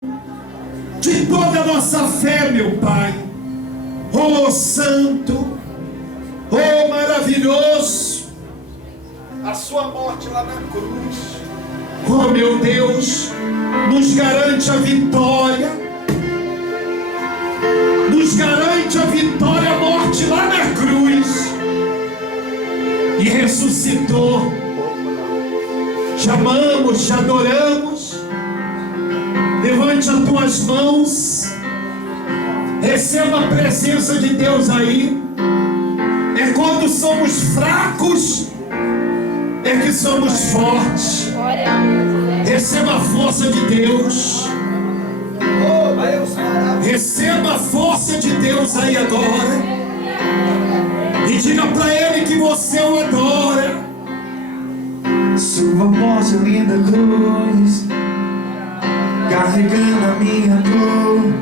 de toda a nossa fé, meu Pai. Oh Santo, oh maravilhoso, a sua morte lá na cruz, oh meu Deus, nos garante a vitória, nos garante a vitória, a morte lá na cruz, e ressuscitou. Te amamos, te adoramos. Levante as tuas mãos, receba a presença de Deus aí. É quando somos fracos é que somos fortes. Receba a força de Deus. Receba a força de Deus aí agora. E diga para Ele que você o adora. Sua morte linda cruz, carregando a minha dor,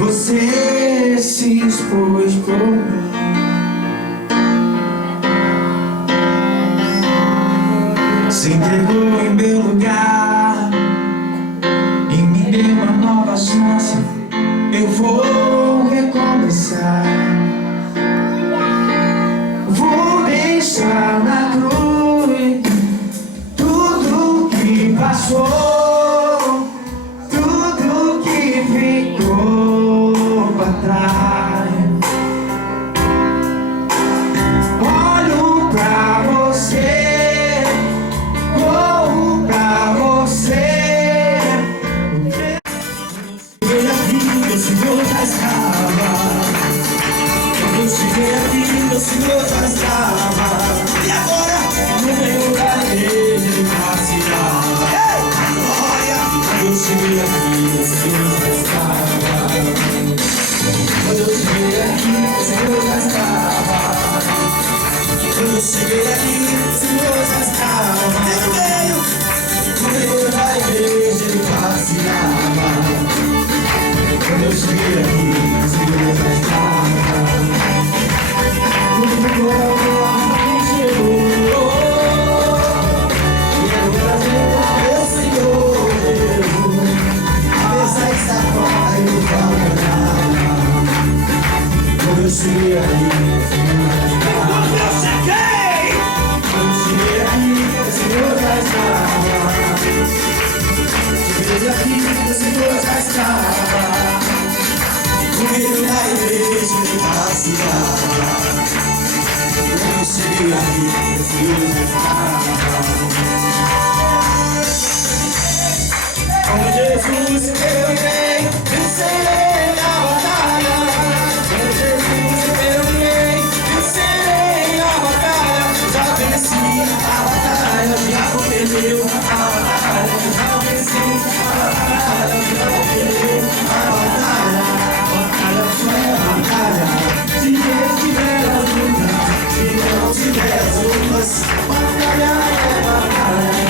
você se expôs por mim. Se entregou em meu lugar e me deu uma nova chance. Eu vou recomeçar. Vou deixar na cruz tudo que passou, tudo que ficou pra trás. Olho pra você, corro pra você. Cheguei aqui, o Senhor já estava. Quando eu cheguei aqui, o Senhor já estava. E agora? No meio da igreja ele passeava. Glória! Quando eu cheguei aqui, o Senhor já estava. Quando eu cheguei aqui, o Senhor já estava. Quando eu cheguei aqui, o Senhor já estava. No meio da igreja ele passeava. Quando eu cheguei aqui, o Senhor já estava. Tudo me chegou. E agora meu Senhor Deus, a mesa está fora e o pão nada. Quando eu cheguei aqui, o Senhor já estava. Quando eu cheguei aqui, o Senhor já estava. Cheguei aqui, o Senhor já estava. No meio da igreja ele passeava. Quando eu cheguei aqui, o Senhor já estava. Com Jesus eu irei vencer a batalha. Com Jesus eu irei vencer a batalha. Já venci a batalha, já perdeu a batalha. Já venci a batalha, já perdeu a batalha. Batalha foi a batalha. Se estiver a luta, se não tiver as roupas, batalha é batalha.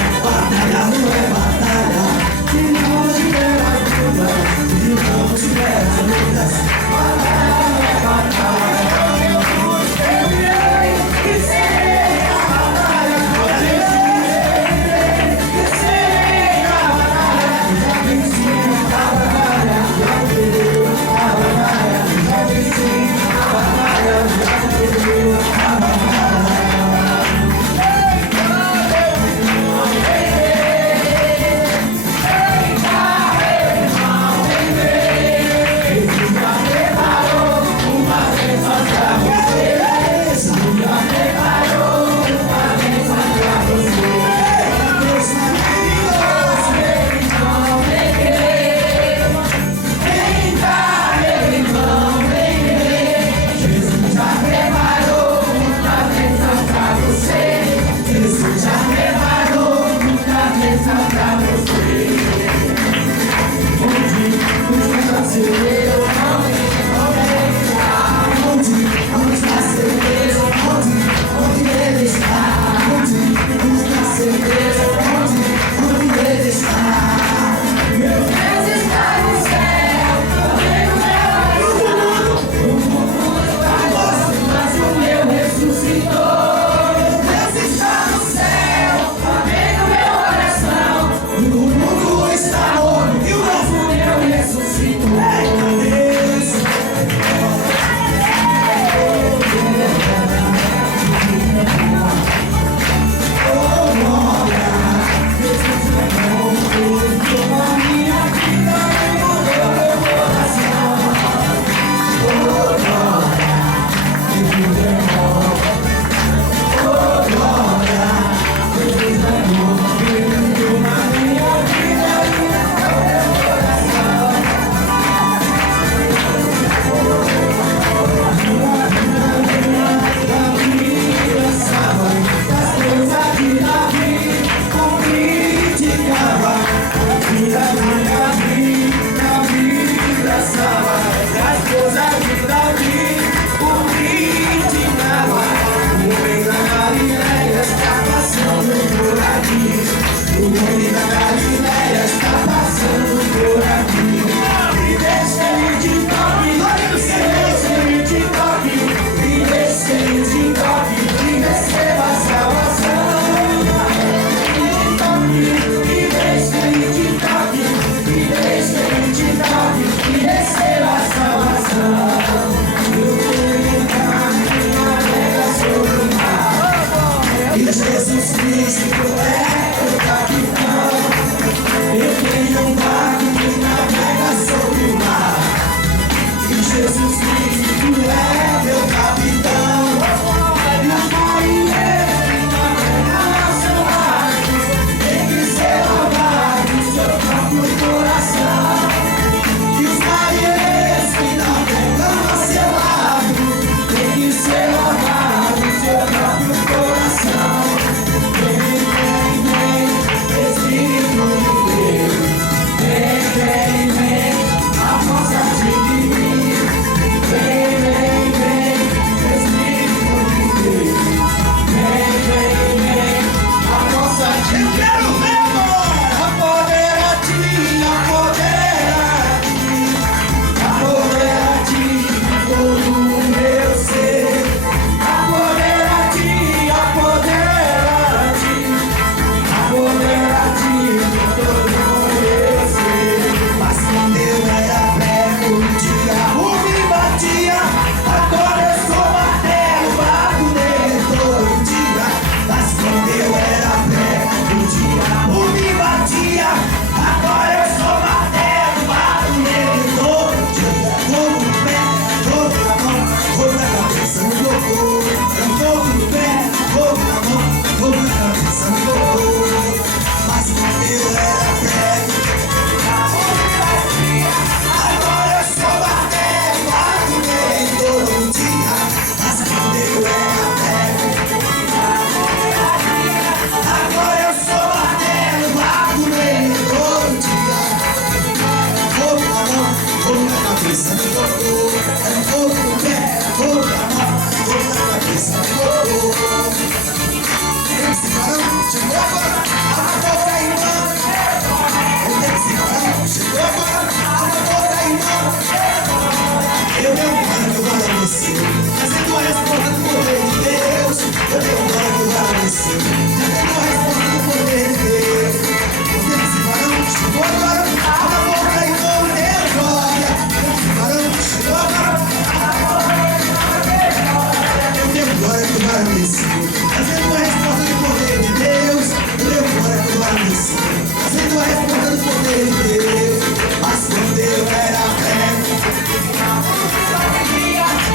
trazendo a resposta do poder de Deus. Mas quando eu era velho,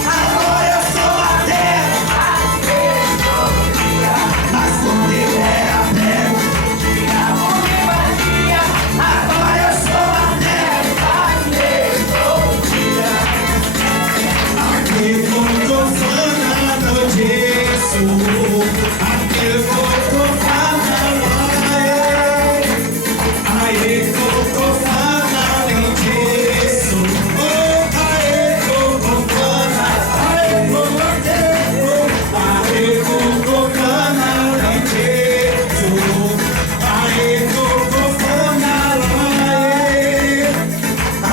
agora eu sou madeira. Mas quando eu era velho, agora eu sou madeira. Aquele fotofana no gesso, aquele fotofana lá. Aê, fotofana no gesso, oh, aê, fotofana, aê, fotofana no gesso, aê, fotofana lá,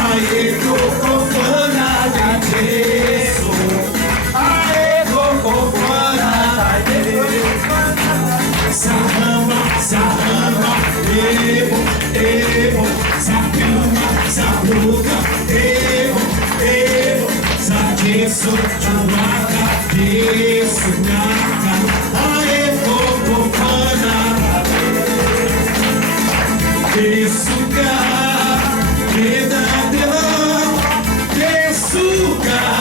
aê, fotofana no gesso, aê, fotofana, sarrama, sarrama, evo, evo, sacama, sabuca, evo, evo, saqueço, chumaca, isso, naca, aê, fofofana, açúcar, verdadeira, açúcar,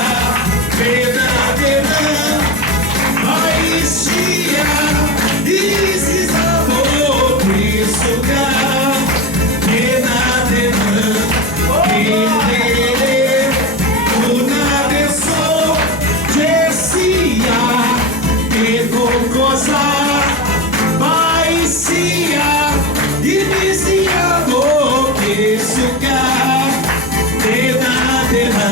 verdadeira, maistia, esses amor, açúcar, verdadeira, una pessoa, Jessia, pegou coisa, maistia, e dizia amor, açúcar, verdadeira.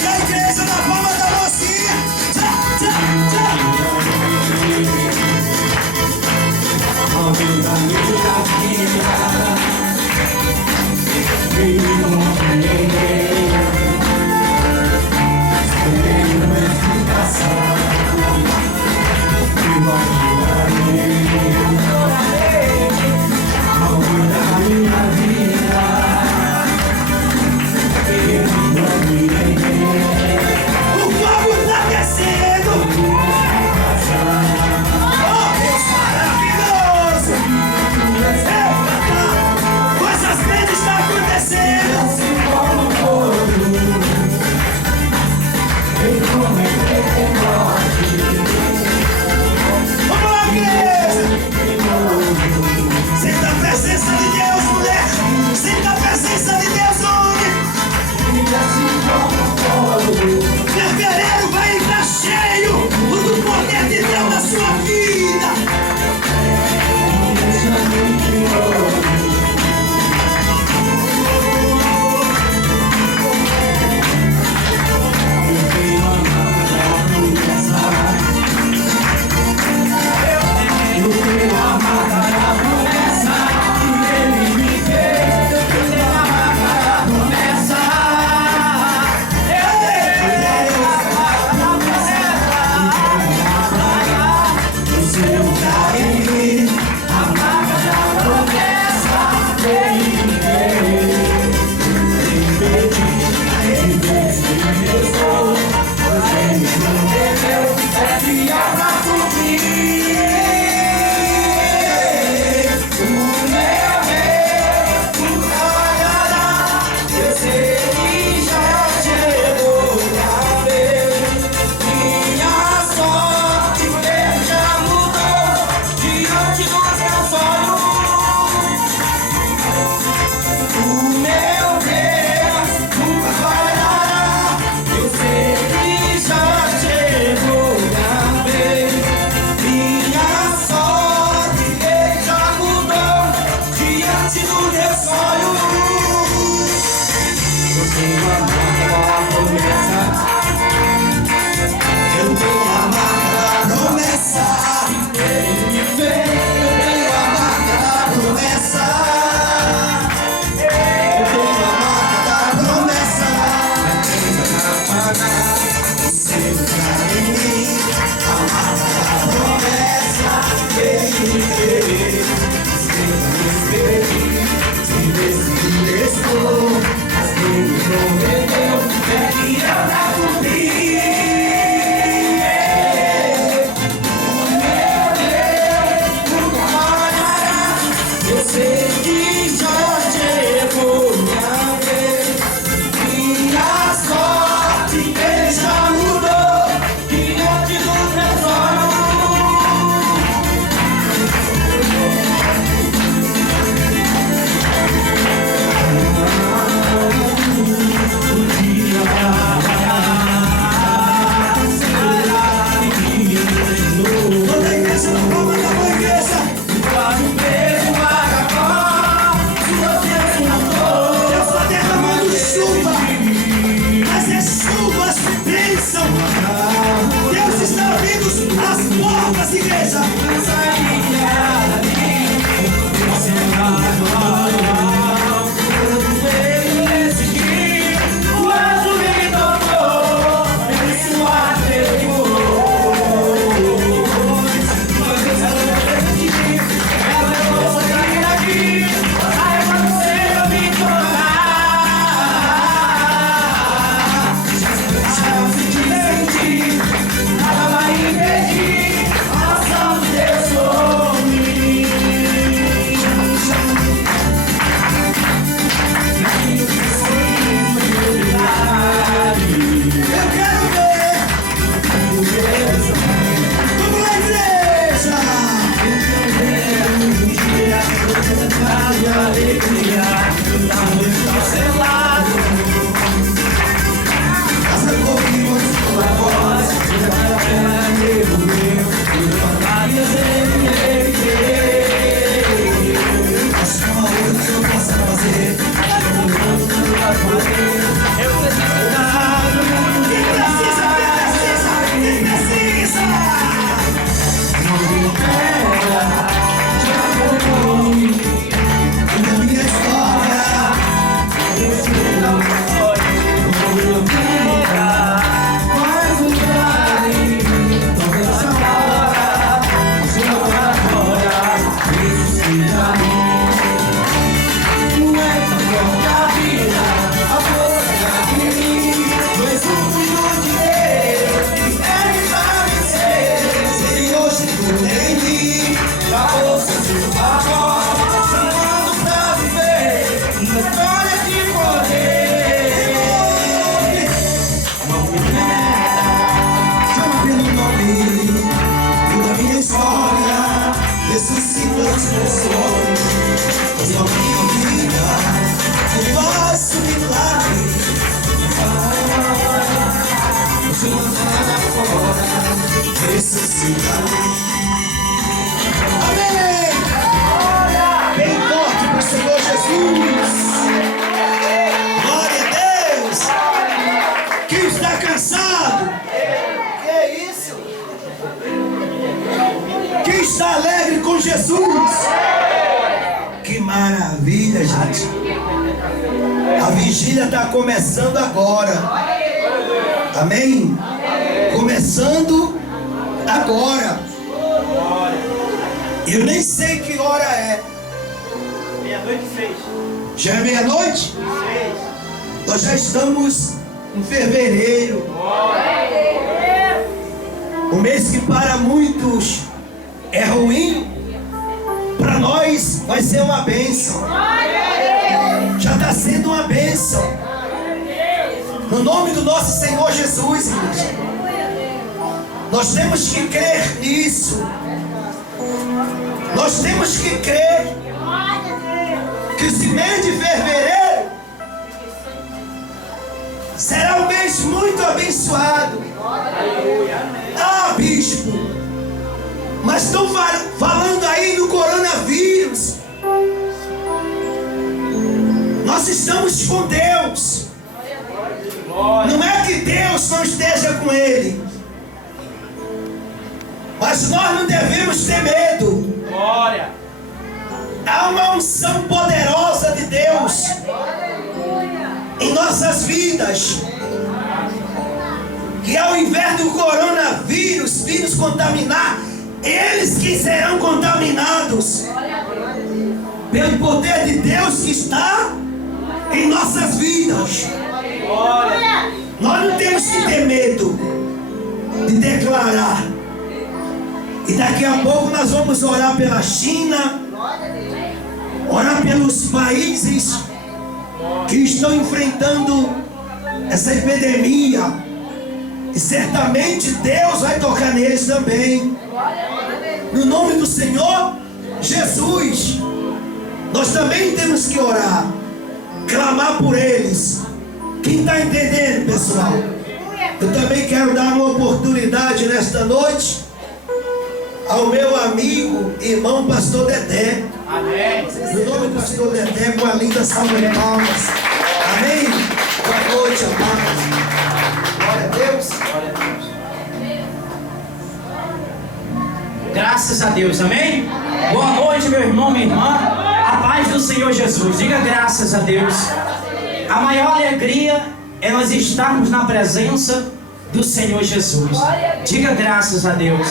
E a igreja na palma da mocinha. Tchá, tchá, tchá. A vida, vida, vida. Vive com ninguém. Sem uma explicação. Viva a minha vida. sonhos. Eu tenho a marca da promessa. Eu tenho a marca da promessa. Ele me fez. Eu tenho a marca da promessa. Eu tenho a marca da promessa. Você está em mim. A marca da promessa. Ele me fez. Se estou, mas quem me prometeu é que eu não cumpri. Meu Deus, nunca falhará. Eu sei que Jorge errou minha vez. Minha sorte ele já mudou diante dos meus olhos. Toda a igreja não vou mandar pra igreja. Quase um beijo, vagabó. Sua Deus mandou. Eu só derramando chuva, mas é chuvas de bênção. Deus está abrindo as portas, igreja. Amém! Bem forte para o Senhor Jesus. Glória a Deus. Quem está cansado? Que é isso? Quem está alegre com Jesus? Que maravilha, gente. A vigília está começando agora. Amém? Começando agora. Eu nem sei que hora é. 6:06. Já é meia-noite? Nós já estamos em fevereiro. Um mês que para muitos é ruim, para nós vai ser uma bênção. Já está sendo uma bênção. No nome do nosso Senhor Jesus, igreja. Nós temos que crer nisso. Nós temos que crer que esse mês de fevereiro será um mês muito abençoado. Ah, bispo, mas estão falando aí do coronavírus. Nós estamos com Deus. Não é que Deus não esteja com ele, mas nós não devemos ter medo. Glória. Há uma unção poderosa de Deus em nossas vidas, que ao invés do coronavírus vir nos contaminar, eles que serão contaminados pelo poder de Deus que está em nossas vidas. Nós não temos que ter medo de declarar. E daqui a pouco nós vamos orar pela China, orar pelos países que estão enfrentando essa epidemia. E certamente Deus vai tocar neles também. No nome do Senhor Jesus. Nós também temos que orar, clamar por eles. Quem está entendendo, pessoal? Eu também quero dar uma oportunidade nesta noite ao meu amigo, irmão pastor Dedé. Amém. No nome do pastor Dedé, com a linda salva de palmas. Amém? Boa noite, amados. Glória a Deus. Glória a Deus. Graças a Deus, amém? Boa noite, meu irmão, minha irmã. A paz do Senhor Jesus. Diga graças a Deus. A maior alegria é nós estarmos na presença do Senhor Jesus. Diga graças a Deus.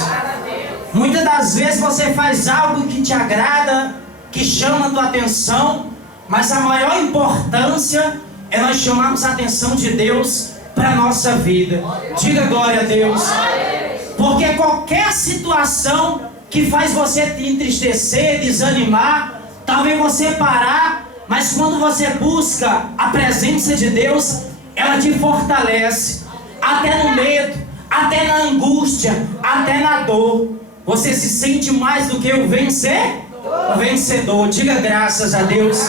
Muitas das vezes você faz algo que te agrada, que chama a tua atenção, mas a maior importância é nós chamarmos a atenção de Deus para a nossa vida. Diga glória a Deus. Porque qualquer situação que faz você te entristecer, desanimar, talvez você parar, mas quando você busca a presença de Deus, ela te fortalece, até no medo, até na angústia, até na dor. Você se sente mais do que o vencedor. Diga graças a Deus.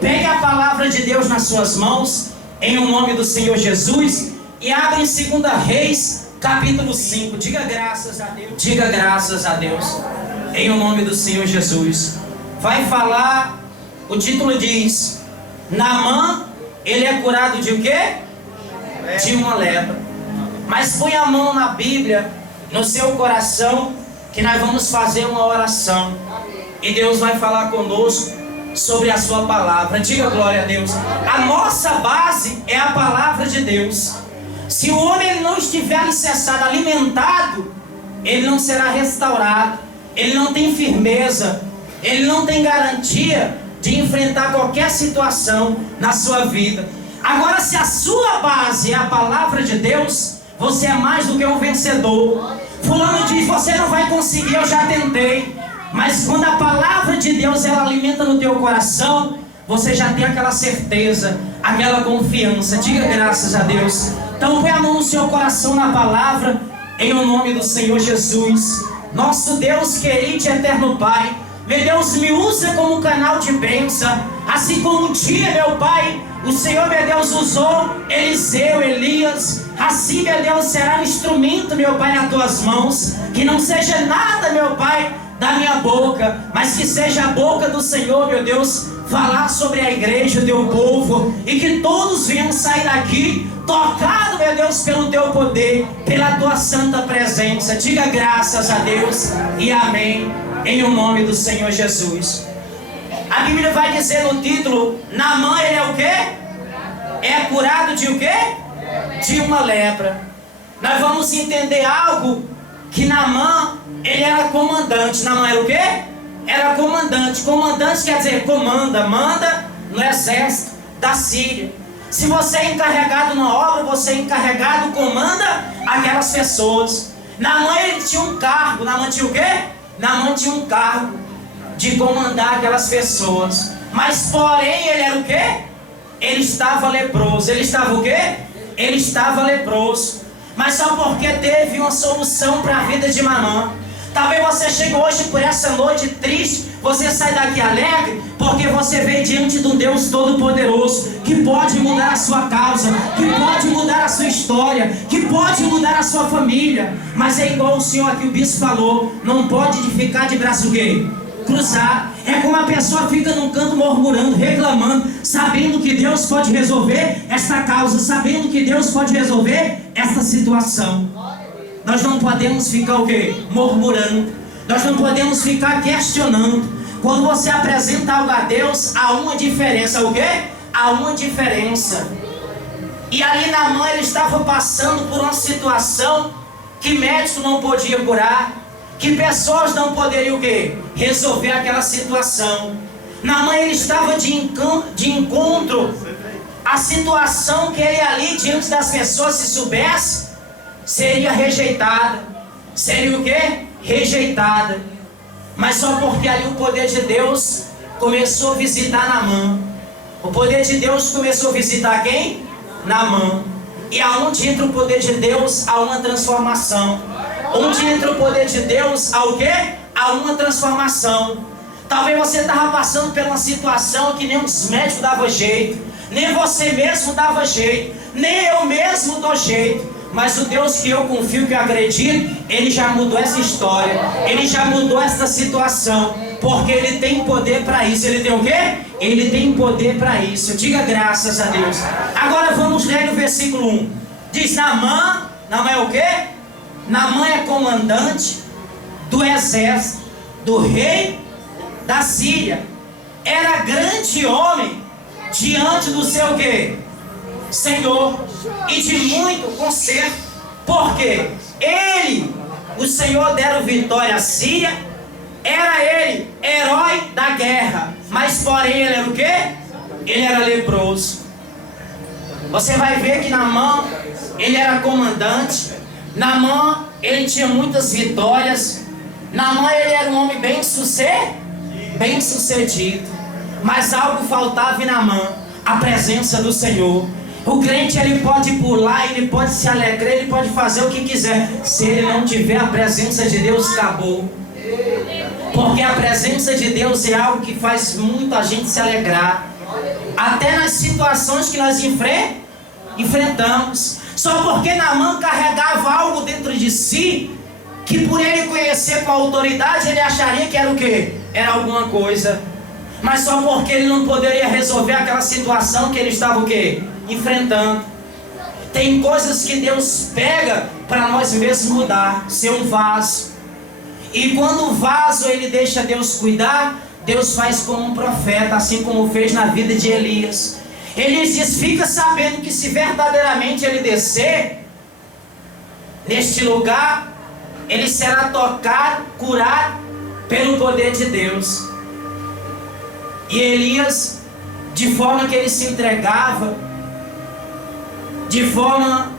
Pegue a palavra de Deus nas suas mãos, em o nome do Senhor Jesus, e abra em 2 Reis, capítulo 5. Diga graças a Deus. Diga graças a Deus, em o nome do Senhor Jesus. Vai falar, o título diz: Naamã, ele é curado de o quê? De uma lepra. Mas põe a mão na Bíblia, no seu coração, que nós vamos fazer uma oração. E Deus vai falar conosco sobre a sua palavra. Diga glória a Deus. A nossa base é a palavra de Deus. Se o homem ele não estiver alicerçado, alimentado, ele não será restaurado. Ele não tem firmeza. Ele não tem garantia de enfrentar qualquer situação na sua vida. Agora, se a sua base é a palavra de Deus, você é mais do que um vencedor. Fulano diz: você não vai conseguir, eu já tentei. Mas quando a palavra de Deus ela alimenta no teu coração, você já tem aquela certeza, aquela confiança. Diga graças a Deus. Então põe a mão no seu coração na palavra, em o nome do Senhor Jesus. Nosso Deus querido e eterno Pai, meu Deus, me usa como canal de bênção. Assim como um dia, meu Pai, o Senhor, meu Deus, usou Eliseu, Elias. Assim, meu Deus, será um instrumento, meu Pai, nas tuas mãos. Que não seja nada, meu Pai, da minha boca, mas que seja a boca do Senhor, meu Deus, falar sobre a igreja, o teu povo, e que todos venham sair daqui tocado, meu Deus, pelo teu poder, pela tua santa presença. Diga graças a Deus e amém, em o nome do Senhor Jesus. A Bíblia vai dizer no título: Naamã, ele é o quê? É curado de o quê? De uma lepra. Nós vamos entender algo, que Naamã, ele era comandante. Naamã era o quê? Era comandante. Comandante quer dizer comanda, manda no exército da Síria. Se você é encarregado na obra, você é encarregado, comanda aquelas pessoas. Naamã, ele tinha um cargo. Naamã tinha o quê? Naamã tinha um cargo de comandar aquelas pessoas. Mas porém, ele era o quê? Ele estava leproso. Ele estava o quê? Ele estava leproso. Mas só porque teve uma solução para a vida de Naamã. Talvez você chegue hoje por essa noite triste, você sai daqui alegre, porque você veio diante de um Deus Todo-Poderoso, que pode mudar a sua causa, que pode mudar a sua história, que pode mudar a sua família. Mas é igual o Senhor aqui, o bispo falou, não pode ficar de braço cruzado. É como a pessoa fica num canto murmurando, reclamando, sabendo que Deus pode resolver esta causa, sabendo que Deus pode resolver esta situação. Nós não podemos ficar o quê? Murmurando. Nós não podemos ficar questionando. Quando você apresenta algo a Deus, há uma diferença. O quê? Há uma diferença. E ali Naamã, ele estava passando por uma situação que médico não podia curar, que pessoas não poderiam o quê? Resolver aquela situação. Naamã, ele estava de encontro à situação que ele ali diante das pessoas, se soubesse, seria rejeitada. Seria o quê? Rejeitada. Mas só porque ali o poder de Deus começou a visitar Naamã. O poder de Deus começou a visitar quem? Naamã. E aonde entra o poder de Deus, há uma transformação. Onde entra o poder de Deus, há o quê? Há uma transformação. Talvez você estava passando por uma situação que nem os médicos davam jeito, nem você mesmo dava jeito, nem eu mesmo dou jeito. Mas o Deus que eu confio, que eu acredito, Ele já mudou essa história. Ele já mudou essa situação. Porque Ele tem poder para isso. Ele tem o quê? Ele tem poder para isso. Diga graças a Deus. Agora vamos ler no versículo 1. Diz Naamã. Naamã é o quê? Naamã é comandante do exército do rei da Síria. Era grande homem diante do seu quê? Senhor, e de muito conserto, porque ele, o Senhor, dera vitória à Síria. Era ele herói da guerra, mas porém ele era o quê? Ele era leproso. Você vai ver que Naamã, ele era comandante. Naamã, ele tinha muitas vitórias. Naamã, ele era um homem bem sucedido. Mas algo faltava em Naamã: a presença do Senhor. O crente, ele pode pular, ele pode se alegrar, ele pode fazer o que quiser. Se ele não tiver a presença de Deus, acabou. Porque a presença de Deus é algo que faz muita gente se alegrar. Até nas situações que nós enfrentamos. Só porque Naamã carregava algo dentro de si, que por ele conhecer com a autoridade, ele acharia que era o quê? Era alguma coisa. Mas só porque ele não poderia resolver aquela situação que ele estava o quê? Enfrentando. Tem coisas que Deus pega para nós mesmos mudar, ser um vaso. E quando o vaso ele deixa Deus cuidar, Deus faz como um profeta, assim como fez na vida de Elias. Elias diz: fica sabendo que se verdadeiramente ele descer neste lugar, ele será tocado, curado pelo poder de Deus. E Elias, de forma que ele se entregava, de forma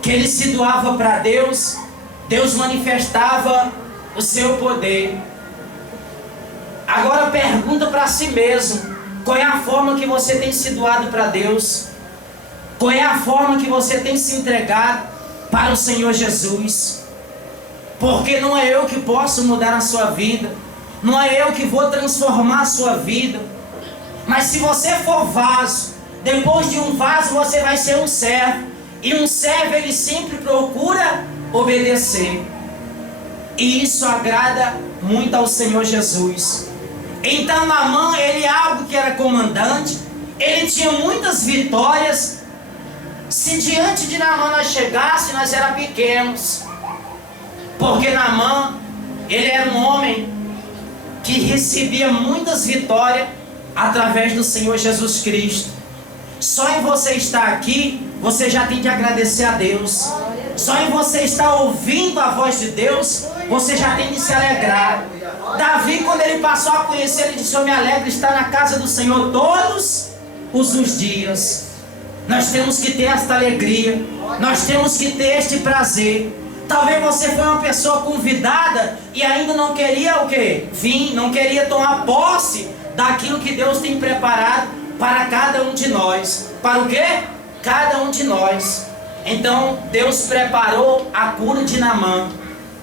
que ele se doava para Deus, Deus manifestava o seu poder. Agora pergunta para si mesmo: qual é a forma que você tem se doado para Deus? Qual é a forma que você tem se entregado para o Senhor Jesus? Porque não é eu que posso mudar a sua vida, não é eu que vou transformar a sua vida. Mas se você for vaso, depois de um vaso você vai ser um servo. E um servo, ele sempre procura obedecer. E isso agrada muito ao Senhor Jesus. Então Naamã, ele algo que era comandante, ele tinha muitas vitórias. Se diante de Naamã nós chegássemos, nós era pequenos. Porque Naamã, ele era um homem que recebia muitas vitórias através do Senhor Jesus Cristo. Só em você estar aqui, você já tem que agradecer a Deus. Só em você estar ouvindo a voz de Deus, você já tem que se alegrar. Davi, quando ele passou a conhecer, ele disse: eu me alegro de estar na casa do Senhor todos os dias. Nós temos que ter esta alegria, nós temos que ter este prazer. Talvez você foi uma pessoa convidada e ainda não queria o quê? Vir, não queria tomar posse daquilo que Deus tem preparado para cada um de nós. Para o quê? Cada um de nós. Então Deus preparou a cura de Naamã.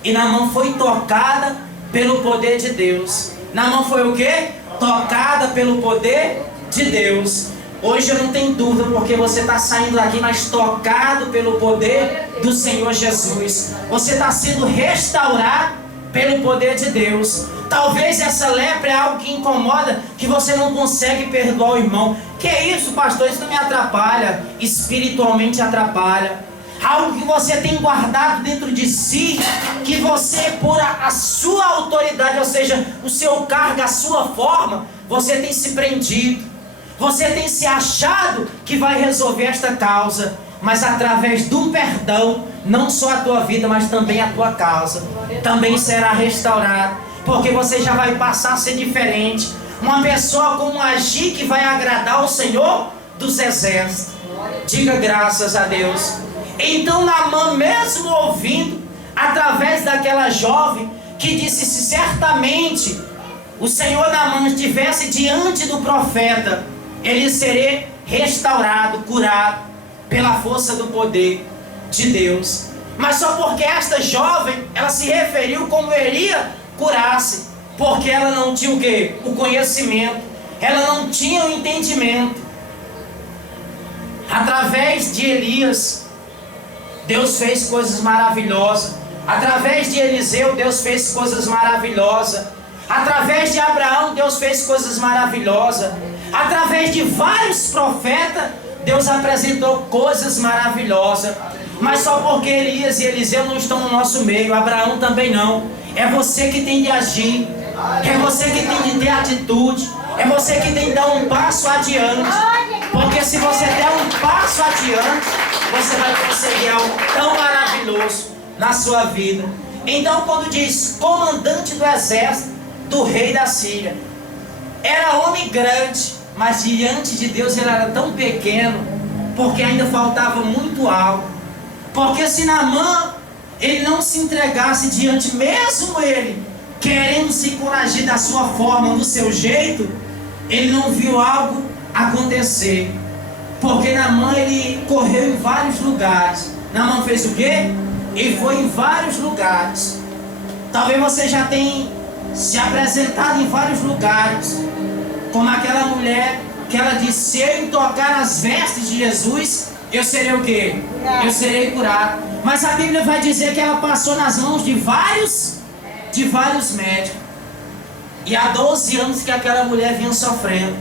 E Naamã foi tocada pelo poder de Deus. Naamã foi o quê? Tocada pelo poder de Deus. Hoje eu não tenho dúvida, porque você está saindo daqui, mas tocado pelo poder do Senhor Jesus. Você está sendo restaurado pelo poder de Deus. Talvez essa lepra é algo que incomoda, que você não consegue perdoar o irmão. Que é isso, pastor? Isso não me atrapalha, espiritualmente atrapalha. Algo que você tem guardado dentro de si, que você, por a sua autoridade, ou seja, o seu cargo, a sua forma, você tem se prendido. Você tem se achado que vai resolver esta causa. Mas através do perdão, não só a tua vida, mas também a tua causa também será restaurada, porque você já vai passar a ser diferente, uma pessoa com um agir que vai agradar ao Senhor dos exércitos. Diga graças a Deus. Então Naamã, mesmo ouvindo, através daquela jovem que disse, se certamente o Senhor Naamã estivesse diante do profeta, ele seria restaurado, curado pela força do poder de Deus. Mas só porque esta jovem, ela se referiu como Elia curasse, porque ela não tinha o quê? O conhecimento, ela não tinha o entendimento. Através de Elias, Deus fez coisas maravilhosas. Através de Eliseu, Deus fez coisas maravilosas. Através de Abraão, Deus fez coisas maravilosas. Através de vários profetas, Deus apresentou coisas maravilosas. Mas só porque Elias e Eliseu não estão no nosso meio, Abraão também não. É você que tem de agir, é você que tem de ter atitude, é você que tem de dar um passo adiante. Porque se você der um passo adiante, você vai conseguir algo tão maravilhoso na sua vida. Então quando diz comandante do exército do rei da Síria, era homem grande, mas diante de Deus ele era tão pequeno, porque ainda faltava muito algo. Porque se Naamã ele não se entregasse diante, mesmo ele querendo se coragir da sua forma, do seu jeito, ele não viu algo acontecer. Porque Naamã ele correu em vários lugares. Naamã fez o quê? Ele foi em vários lugares. Talvez você já tenha se apresentado em vários lugares, como aquela mulher que ela disse, se eu tocar as vestes de Jesus, eu serei o quê? Eu serei curado. Mas a Bíblia vai dizer que ela passou nas mãos de vários médicos. E há 12 anos que aquela mulher vinha sofrendo.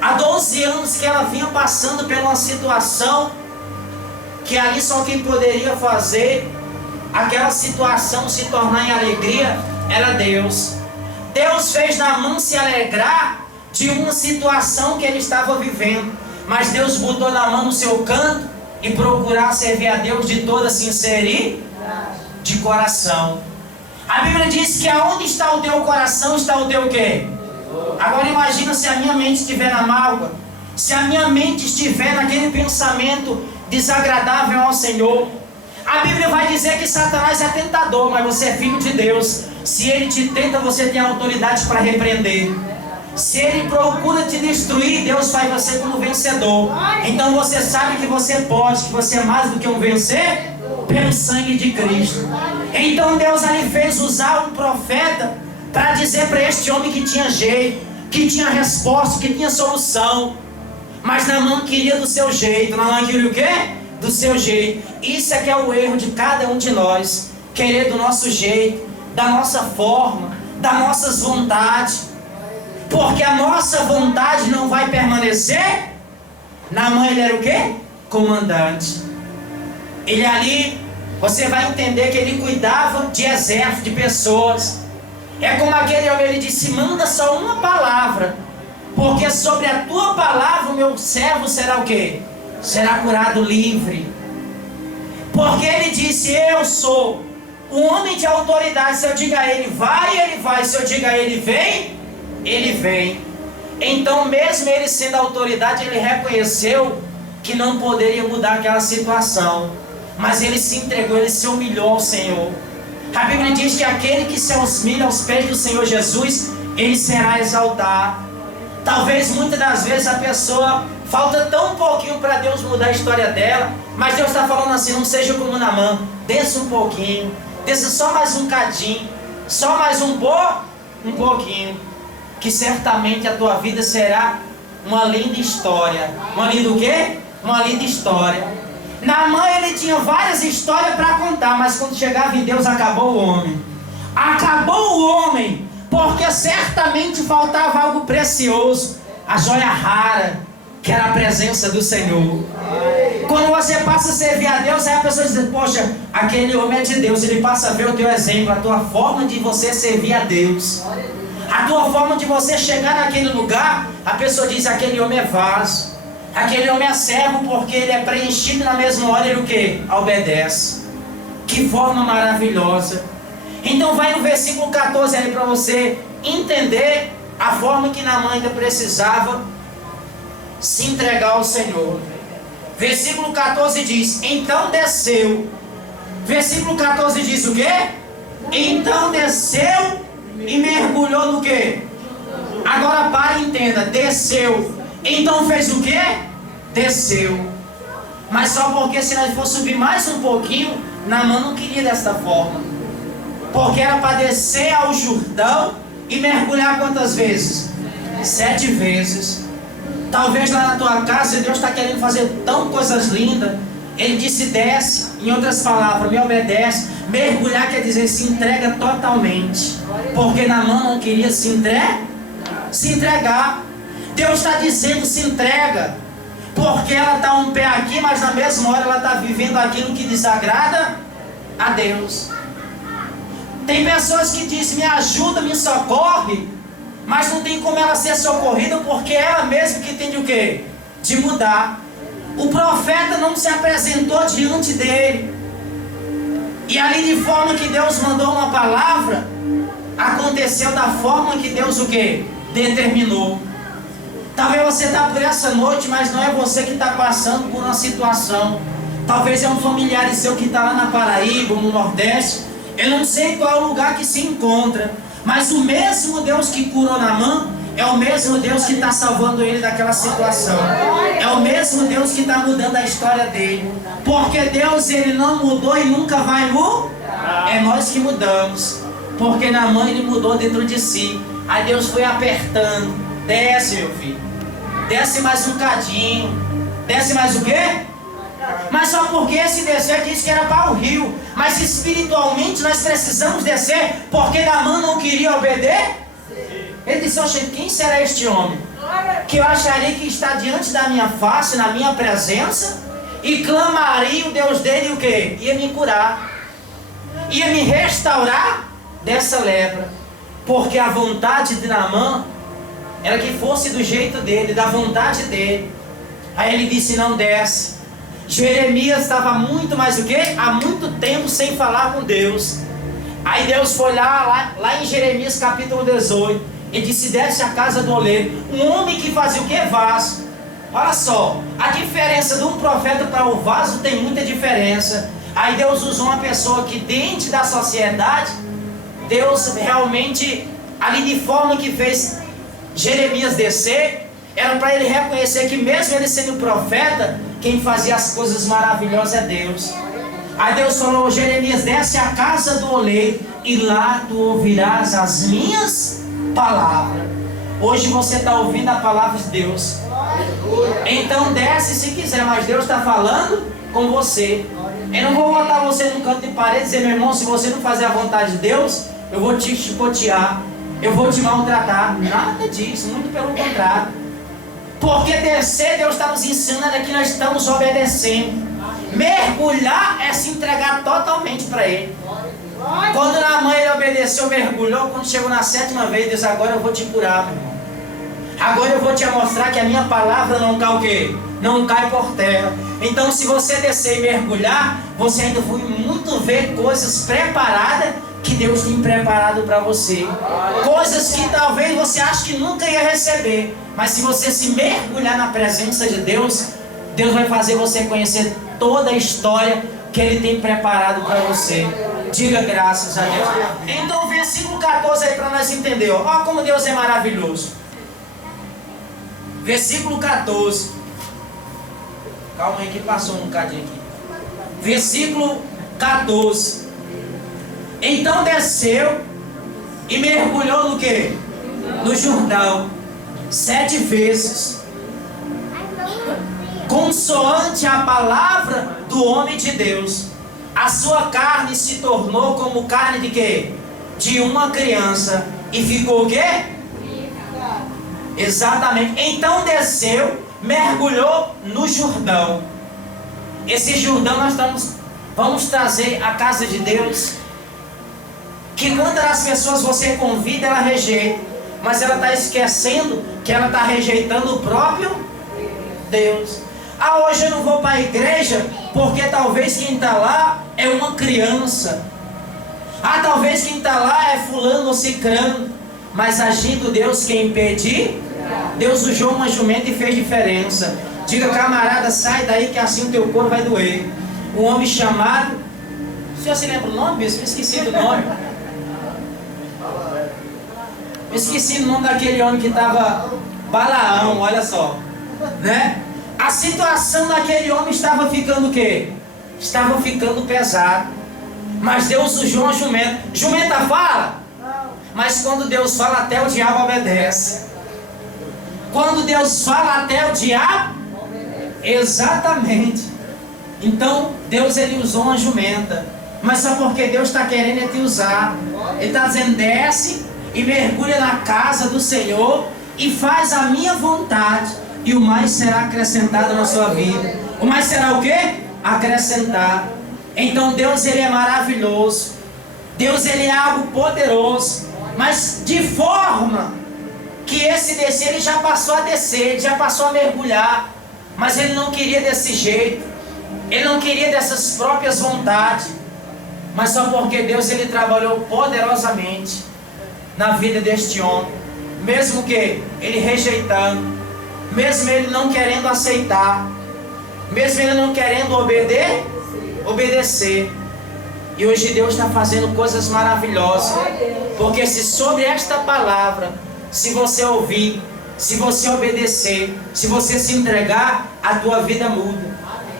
Há 12 anos que ela vinha passando por uma situação que ali só quem poderia fazer aquela situação se tornar em alegria era Deus. Deus fez Naamã se alegrar de uma situação que ele estava vivendo. Mas Deus botou Naamã no seu canto e procurar servir a Deus de toda sinceridade de coração. A Bíblia diz que aonde está o teu coração está o teu quê? Agora imagina se a minha mente estiver na mágoa, se a minha mente estiver naquele pensamento desagradável ao Senhor. A Bíblia vai dizer que Satanás é tentador, mas você é filho de Deus. Se ele te tenta, você tem autoridade para repreender. Se ele procura te destruir, Deus faz você como vencedor. Então você sabe que você pode, que você é mais do que um vencer pelo sangue de Cristo. Então Deus ali fez usar um profeta para dizer para este homem que tinha jeito, que tinha resposta, que tinha solução. Mas Naamã queria do seu jeito. Naamã queria o quê? Do seu jeito. Isso é que é o erro de cada um de nós. Querer do nosso jeito, da nossa forma, das nossas vontades. Porque a nossa vontade não vai permanecer. Naamã ele era o quê? Comandante. Ele ali, você vai entender que ele cuidava de exército, de pessoas. É como aquele homem, ele disse, manda só uma palavra, porque sobre a tua palavra o meu servo será o quê? Será curado livre. Porque ele disse, eu sou um homem de autoridade. Se eu digo a ele vai, ele vai. Se eu digo a ele vem, ele vem. Então mesmo ele sendo autoridade, ele reconheceu que não poderia mudar aquela situação, mas ele se entregou, ele se humilhou ao Senhor. A Bíblia diz que aquele que se humilha aos pés do Senhor Jesus, ele será exaltado. Talvez muitas das vezes a pessoa falta tão pouquinho para Deus mudar a história dela, mas Deus está falando assim, não seja como Naamã, desça um pouquinho, desça só mais um cadinho, só mais um pouquinho, que certamente a tua vida será uma linda história. Uma linda o quê? Uma linda história. Naamã ele tinha várias histórias para contar, mas quando chegava em Deus acabou o homem. Acabou o homem, porque certamente faltava algo precioso, a joia rara, que era a presença do Senhor. Quando você passa a servir a Deus, aí a pessoa diz: poxa, aquele homem é de Deus. Ele passa a ver o teu exemplo, a tua forma de você servir a Deus, a tua forma de você chegar naquele lugar. A pessoa diz: aquele homem é vaso, aquele homem é servo, porque ele é preenchido na mesma hora, ele o quê? Obedece. Que forma maravilhosa. Então vai no versículo 14 aí para você entender a forma que Naamã ainda precisava se entregar ao Senhor. Versículo 14 diz: então desceu. Versículo 14 diz o quê? Então desceu e mergulhou no quê? Agora para e entenda: desceu. Então fez o quê? Desceu. Mas só porque se nós for subir mais um pouquinho, Naamã não queria desta forma, porque era para descer ao Jordão e mergulhar quantas vezes? 7 vezes. Talvez lá na tua casa Deus está querendo fazer tão coisas lindas. Ele disse: desce. Em outras palavras, me obedece. Mergulhar quer dizer se entrega totalmente, porque Naamã não queria se entregar. Deus está dizendo: se entrega, porque ela está um pé aqui, mas na mesma hora ela está vivendo aquilo que desagrada a Deus. Tem pessoas que dizem: me ajuda, me socorre, mas não tem como ela ser socorrida, porque ela mesma que tem de o quê? De mudar. O profeta não se apresentou diante dele, e ali de forma que Deus mandou uma palavra, aconteceu da forma que Deus o quê? Determinou. Talvez você está por essa noite, mas não é você que está passando por uma situação. Talvez é um familiar seu que está lá na Paraíba, no Nordeste. Eu não sei qual é o lugar que se encontra, mas o mesmo Deus que curou Naamã é o mesmo Deus que está salvando ele daquela situação. É o mesmo Deus que está mudando a história dele. Porque Deus, ele não mudou e nunca vai mudar. É nós que mudamos. Porque Naamã, ele mudou dentro de si. Aí Deus foi apertando. Desce, meu filho. Desce mais um cadinho. Desce mais o quê? Mas só porque esse descer disse que era para o rio. Mas espiritualmente nós precisamos descer, porque Naamã não queria obedecer. Ele disse: oxe, quem será este homem? Que eu acharia que está diante da minha face, na minha presença, e clamaria o Deus dele o quê? Ia me curar, ia me restaurar dessa lepra. Porque a vontade de Naamã era que fosse do jeito dele, da vontade dele. Aí ele disse: não desce. Jeremias estava muito mais o quê? Há muito tempo sem falar com Deus. Aí Deus foi lá em Jeremias capítulo 18. Ele disse: desce a casa do oleiro. Um homem que fazia o quê? Vaso. Olha só, a diferença de um profeta para o vaso tem muita diferença. Aí Deus usou uma pessoa que dentro da sociedade, Deus realmente, ali de forma que fez Jeremias descer, era para ele reconhecer que mesmo ele sendo profeta, quem fazia as coisas maravilhosas é Deus. Aí Deus falou: Jeremias, desce a casa do oleiro e lá tu ouvirás as minhas palavras. Hoje você está ouvindo a palavra de Deus. Então desce se quiser, mas Deus está falando com você. Eu não vou botar você num canto de parede e dizer: meu irmão, se você não fazer a vontade de Deus, eu vou te chicotear, eu vou te maltratar. Nada disso, muito pelo contrário. Porque descer, Deus está nos ensinando que nós estamos obedecendo. Mergulhar é se entregar totalmente para Ele. Quando Naamã ele obedeceu, mergulhou, quando chegou na 7ª vez, Deus: agora eu vou te curar, meu irmão. Agora eu vou te mostrar que a minha palavra não cai o quê? Não cai por terra. Então se você descer e mergulhar, você ainda vai muito ver coisas preparadas que Deus tem preparado para você. Coisas que talvez você ache que nunca ia receber. Mas se você se mergulhar na presença de Deus, Deus vai fazer você conhecer toda a história que Ele tem preparado para você. Diga graças a Deus. Então o versículo 14 aí para nós entender. Olha como Deus é maravilhoso. Versículo 14. Calma aí que passou um bocadinho aqui. Versículo 14. Então desceu e mergulhou no quê? No Jordão 7 vezes, consoante a palavra do homem de Deus. A sua carne se tornou como carne de quê? de uma criança e ficou o quê? Exatamente. Então desceu, mergulhou no Jordão. Esse Jordão nós vamos trazer a casa de Deus, que quando as pessoas você convida, ela rejeita, mas ela está esquecendo que ela está rejeitando o próprio Deus. Ah, hoje eu não vou para a igreja porque talvez quem está lá é uma criança. Ah, talvez quem está lá é fulano ou cicrano. Mas agindo Deus quem impedir, Deus usou uma jumenta e fez diferença. Diga, camarada, sai daí que assim o teu corpo vai doer. Um homem chamado, o senhor se lembra o nome mesmo? Me esqueci do nome. Me esqueci o nome daquele homem que estava, Balaão, olha só, né? A situação daquele homem estava ficando o quê? Estava ficando pesado. Mas Deus usou uma jumenta. Jumenta fala? Mas quando Deus fala, até o diabo obedece. Quando Deus fala, até o diabo? Exatamente. Então, Deus ele usou uma jumenta. Mas só porque Deus está querendo te usar. Ele está dizendo, desce e mergulha na casa do Senhor e faz a minha vontade. E o mais será acrescentado na sua vida. O mais será o quê? Acrescentado. Então Deus ele é maravilhoso. Deus ele é algo poderoso. Mas de forma que esse descer, ele já passou a descer, ele já passou a mergulhar. Mas ele não queria desse jeito. Ele não queria dessas próprias vontades. Mas só porque Deus ele trabalhou poderosamente na vida deste homem. Mesmo que ele rejeitando, mesmo ele não querendo aceitar, mesmo ele não querendo obedecer. E hoje Deus está fazendo coisas maravilhosas. Porque se sobre esta palavra, se você ouvir, se você obedecer, se você se entregar, a tua vida muda.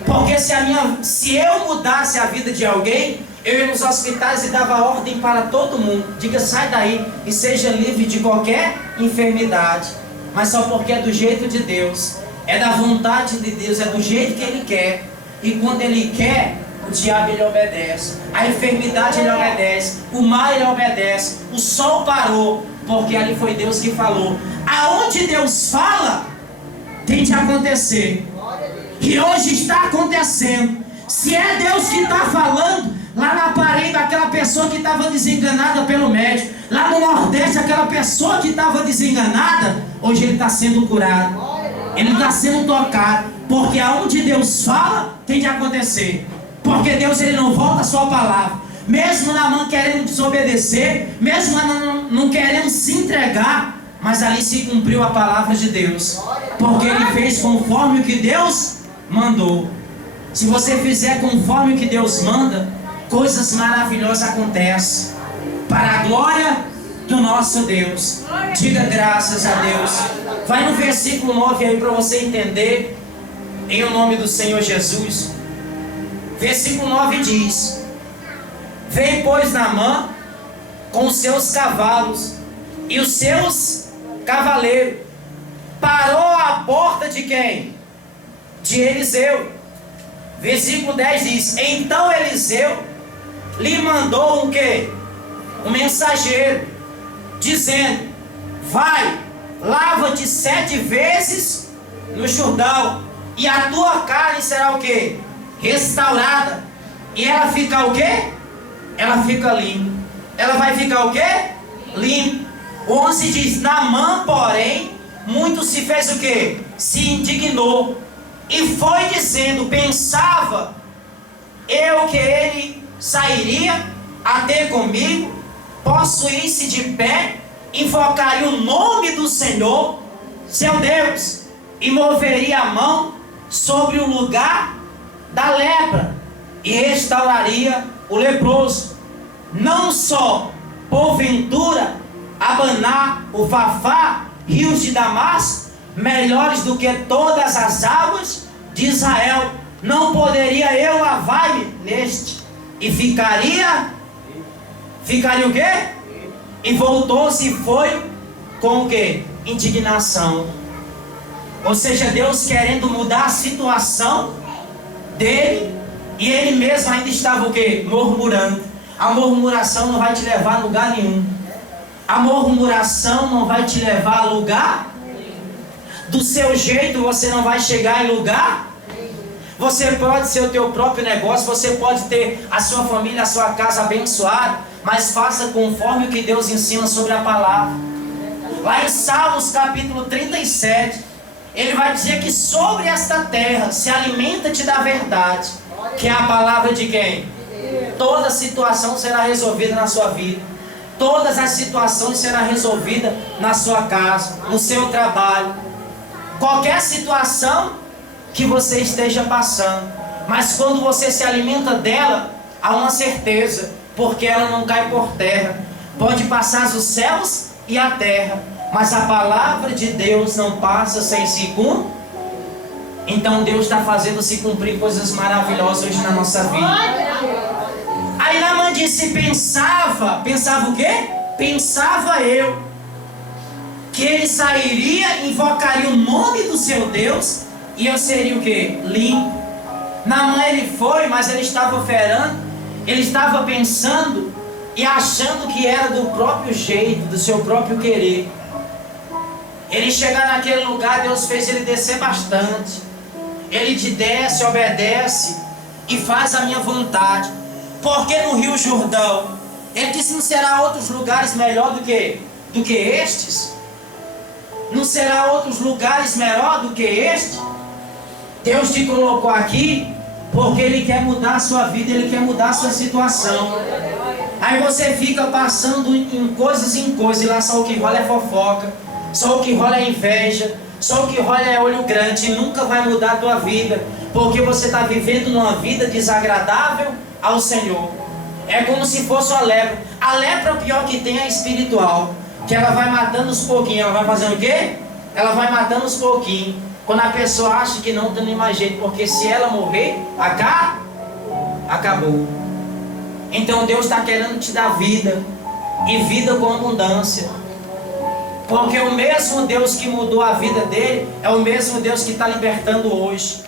Porque se eu mudasse a vida de alguém, eu ia nos hospitais e dava ordem para todo mundo. Diga, sai daí e seja livre de qualquer enfermidade. Mas só porque é do jeito de Deus, é da vontade de Deus, é do jeito que Ele quer. E quando Ele quer, o diabo ele obedece, a enfermidade ele obedece, o mar ele obedece, o sol parou, porque ali foi Deus que falou. Aonde Deus fala, tem de acontecer. E hoje está acontecendo. Se é Deus que está falando, lá na Paraíba, aquela pessoa que estava desenganada pelo médico, lá no Nordeste, aquela pessoa que estava desenganada, hoje ele está sendo curado, ele está sendo tocado, porque aonde Deus fala, tem de acontecer. Porque Deus ele não volta a sua palavra. Mesmo Naamã querendo desobedecer, mesmo não querendo se entregar, mas ali se cumpriu a palavra de Deus. Porque ele fez conforme o que Deus mandou. Se você fizer conforme o que Deus manda, coisas maravilhosas acontecem. Para a glória do nosso Deus. Diga graças a Deus. Vai no versículo 9 aí para você entender. Em o nome do Senhor Jesus. Versículo 9 diz: veio, pois, Naamã com os seus cavalos e os seus cavaleiros, parou à porta de quem? De Eliseu. Versículo 10 diz: então Eliseu lhe mandou um quê? Um mensageiro, dizendo: vai, lava-te 7 vezes no Jordão, e a tua carne será o quê? Restaurada. E ela fica o quê? Ela fica limpa. Ela vai ficar o quê? Limpa. O 11 diz: Naamã, porém, muito se fez o quê? Se indignou. E foi dizendo, pensava eu que ele sairia a ter comigo, possuísse de pé, invocaria o nome do Senhor, seu Deus, e moveria a mão sobre o lugar da lepra, e restauraria o leproso. Não só, porventura, Abaná, o Fafá, rios de Damasco, melhores do que todas as águas de Israel, não poderia eu lavar-me neste? E ficaria o quê? E voltou-se e foi com o quê? Indignação. Ou seja, Deus querendo mudar a situação dele, e ele mesmo ainda estava o quê? Murmurando. A murmuração não vai te levar a lugar nenhum. A murmuração não vai te levar a lugar. Do seu jeito você não vai chegar em lugar. Você pode ser o teu próprio negócio, você pode ter a sua família, a sua casa abençoada, mas faça conforme o que Deus ensina sobre a palavra. Lá em Salmos capítulo 37, ele vai dizer que sobre esta terra se alimenta-te da verdade, que é a palavra de quem? Toda situação será resolvida na sua vida. Todas as situações serão resolvidas na sua casa, no seu trabalho. Qualquer situação que você esteja passando, mas quando você se alimenta dela, há uma certeza, porque ela não cai por terra. Pode passar os céus e a terra, mas a palavra de Deus não passa sem se cumprir. Então Deus está fazendo se cumprir coisas maravilhosas hoje na nossa vida. Aí Naamã disse, pensava o quê? Pensava eu, que ele sairia, invocaria o nome do seu Deus, e eu seria o quê? Limpo. Naamã ele foi, mas ele estava oferando, ele estava pensando e achando que era do próprio jeito, do seu próprio querer. Ele chegar naquele lugar, Deus fez ele descer bastante. Ele te desce, obedece e faz a minha vontade. Porque no Rio Jordão, ele disse, não será outros lugares melhor do que estes? Não será outros lugares melhor do que este? Deus te colocou aqui porque Ele quer mudar a sua vida, Ele quer mudar a sua situação. Aí você fica passando em coisas, e lá só o que rola é fofoca, só o que rola é inveja, só o que rola é olho grande, e nunca vai mudar a tua vida, porque você está vivendo numa vida desagradável ao Senhor. É como se fosse uma lepra. A lepra, o pior que tem é espiritual, que ela vai matando os pouquinhos. Ela vai fazendo o quê? Ela vai matando os pouquinhos. Quando a pessoa acha que não tem mais jeito, porque se ela morrer, acabou. Então Deus está querendo te dar vida, e vida com abundância. Porque o mesmo Deus que mudou a vida dele é o mesmo Deus que está libertando hoje.